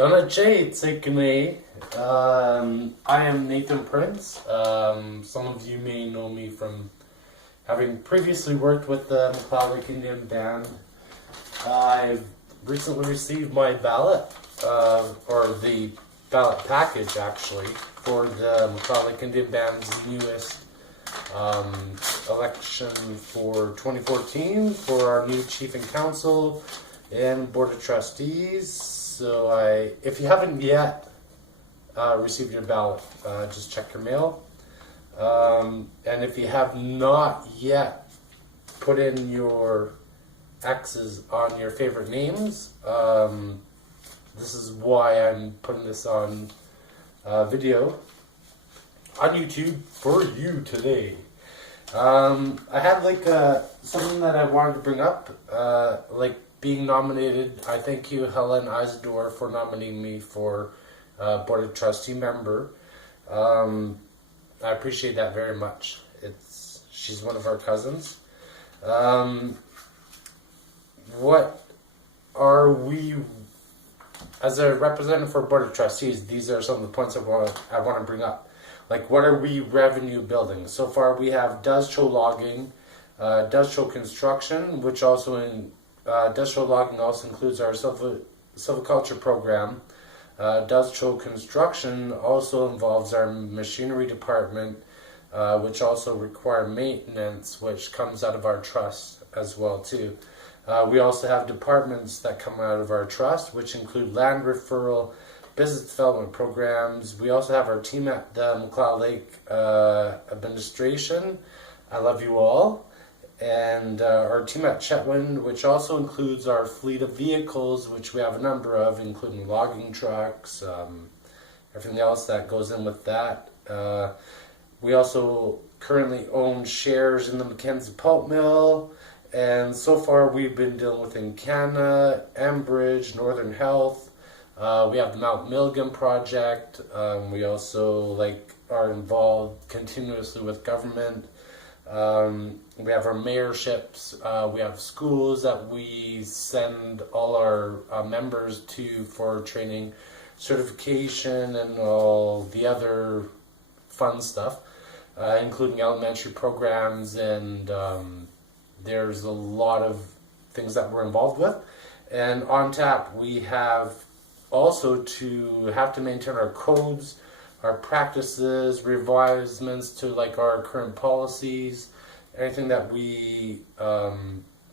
Donace Tsikane. I am Nathan Prince. Some of you may know me from having previously worked with the McLeod Indian Band. I've recently received my ballot, or the ballot package actually, for the McLeod Indian Band's newest election for 2014 for our new Chief and Council and Board of Trustees. So if you haven't yet received your ballot, just check your mail. And if you have not yet put in your X's on your favorite names, this is why I'm putting this on video on YouTube for you today. I had something that I wanted to bring up, being nominated. I thank you, Helen Isidore, for nominating me for Board of Trustee member. I appreciate that very much. She's one of our cousins. What are we, as a representative for Board of Trustees, these are some of the points I want to bring up. What are we revenue building? So far we have does show logging, does show construction, which also does show logging also includes our silviculture program. Does show construction also involves our machinery department, which also require maintenance, which comes out of our trust as well too. We also have departments that come out of our trust, which include land referral, business development programs. We also have our team at the McLeod Lake administration. I love you all. And our team at Chetwynd, which also includes our fleet of vehicles, which we have a number of, including logging trucks, everything else that goes in with that. We also currently own shares in the Mackenzie Pulp Mill, and so far we've been dealing with Encana, Enbridge, Northern Health. We have the Mount Milligan project. We also are involved continuously with government. We have our mayorships, we have schools that we send all our members to for training, certification, and all the other fun stuff, including elementary programs, and there's a lot of things that we're involved with. And on tap, we have also have to maintain our codes, our practices, revisements to our current policies, anything that we,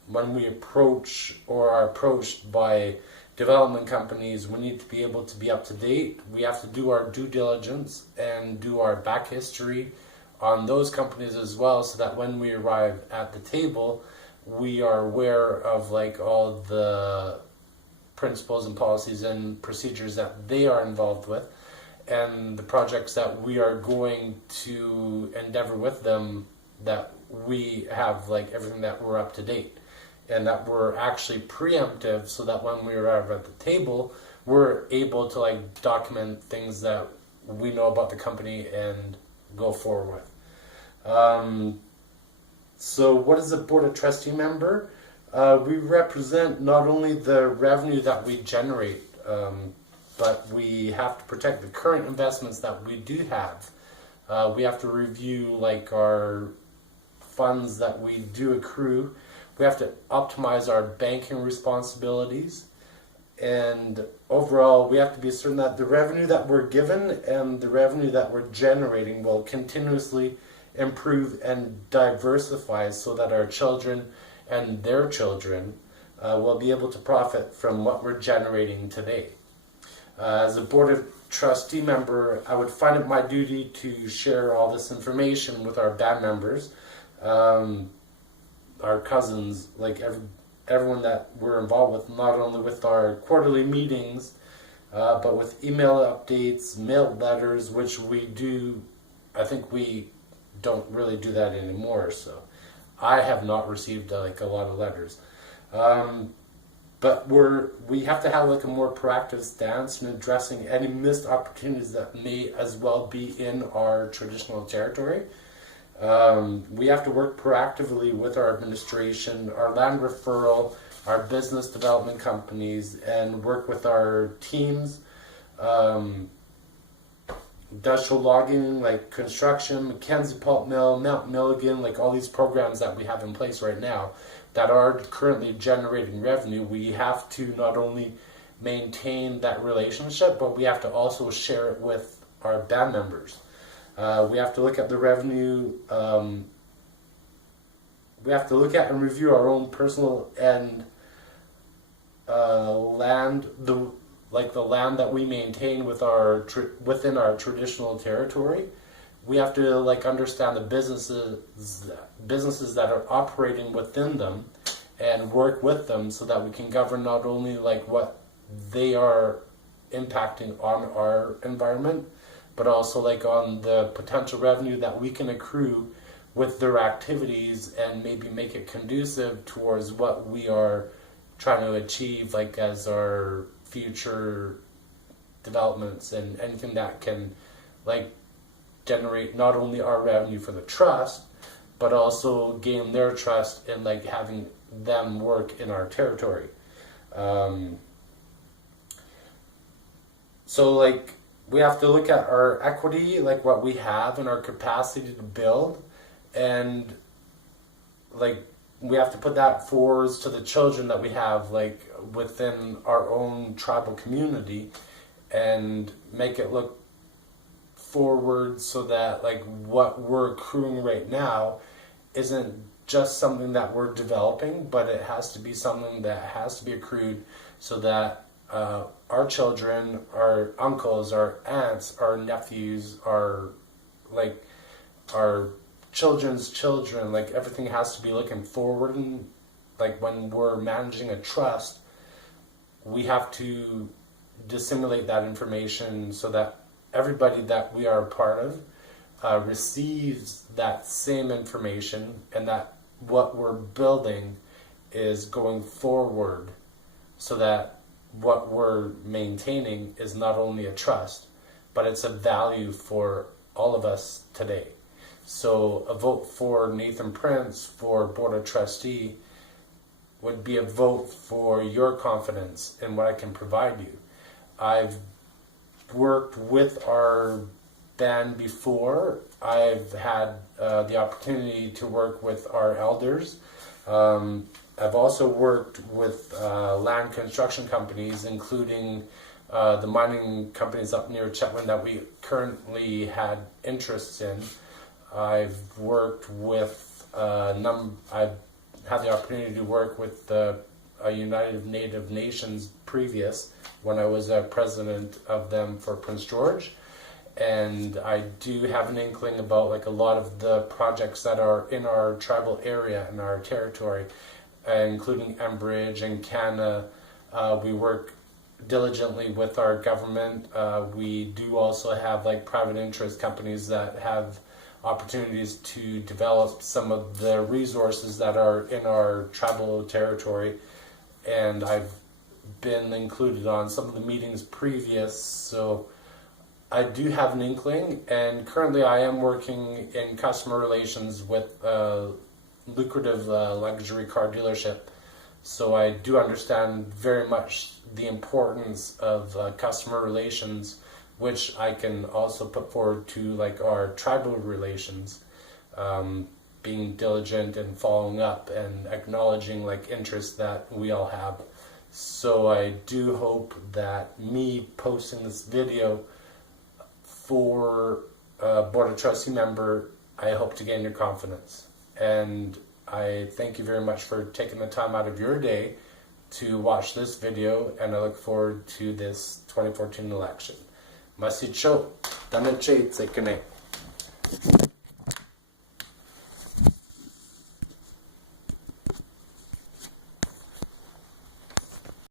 when we approach or are approached by development companies, we need to be able to be up to date. We have to do our due diligence and do our back history on those companies as well, so that when we arrive at the table, we are aware of all the principles and policies and procedures that they are involved with, and the projects that we are going to endeavor with them, that we have everything that we're up to date, and that we're actually preemptive, so that when we arrive at the table, we're able to document things that we know about the company and go forward with. So what is a Board of Trustee member? We represent not only the revenue that we generate, but we have to protect the current investments that we do have. We have to review our funds that we do accrue. We have to optimize our banking responsibilities. And overall, we have to be certain that the revenue that we're given and the revenue that we're generating will continuously improve and diversify, so that our children and their children will be able to profit from what we're generating today. As a Board of Trustee member, I would find it my duty to share all this information with our band members, our cousins, everyone that we're involved with, not only with our quarterly meetings, but with email updates, mailed letters, which we do. I think we don't really do that anymore, so I have not received a lot of letters. But we have to have a more proactive stance in addressing any missed opportunities that may as well be in our traditional territory. We have to work proactively with our administration, our land referral, our business development companies, and work with our teams industrial logging, like construction, Mackenzie Pulp Mill, Mount Milligan, like all these programs that we have in place right now that are currently generating revenue, we have to not only maintain that relationship, but we have to also share it with our band members. We have to look at the revenue. We have to look at and review our own personal and land, the land that we maintain with within our traditional territory. We have to understand the businesses that are operating within them and work with them so that we can govern not only what they are impacting on our environment, but also on the potential revenue that we can accrue with their activities and maybe make it conducive towards what we are trying to achieve as our future developments, and anything that can generate not only our revenue for the trust but also gain their trust in having them work in our territory. So we have to look at our equity, what we have and our capacity to build, and we have to put that forward to the children that we have within our own tribal community and make it look forward so that what we're accruing right now isn't just something that we're developing, but it has to be something that has to be accrued so that our children, our uncles, our aunts, our nephews, our children's children, everything has to be looking forward. And when we're managing a trust, we have to disseminate that information so that everybody that we are a part of receives that same information, and that what we're building is going forward so that what we're maintaining is not only a trust, but it's a value for all of us today. So a vote for Nathan Prince for Board of Trustee would be a vote for your confidence in what I can provide you. I've worked with our band before. I've had the opportunity to work with our elders. I've also worked with land construction companies, including the mining companies up near Chetwynd that we currently had interests in. I've worked with I've had the opportunity to work with the United Native Nations previous, when I was president of them for Prince George, and I do have an inkling about a lot of the projects that are in our tribal area, in our territory, including Enbridge and Canada. We work diligently with our government. We do also have private interest companies that have opportunities to develop some of the resources that are in our tribal territory, and I've been included on some of the meetings previous, so I do have an inkling. And currently I am working in customer relations with a lucrative luxury car dealership, so I do understand very much the importance of customer relations, which I can also put forward to our tribal relations, being diligent and following up and acknowledging interests that we all have. So I do hope that me posting this video for a Board of Trustee member, I hope to gain your confidence. And I thank you very much for taking the time out of your day to watch this video, and I look forward to this 2014 election. Masicho, Danache, Tsekane.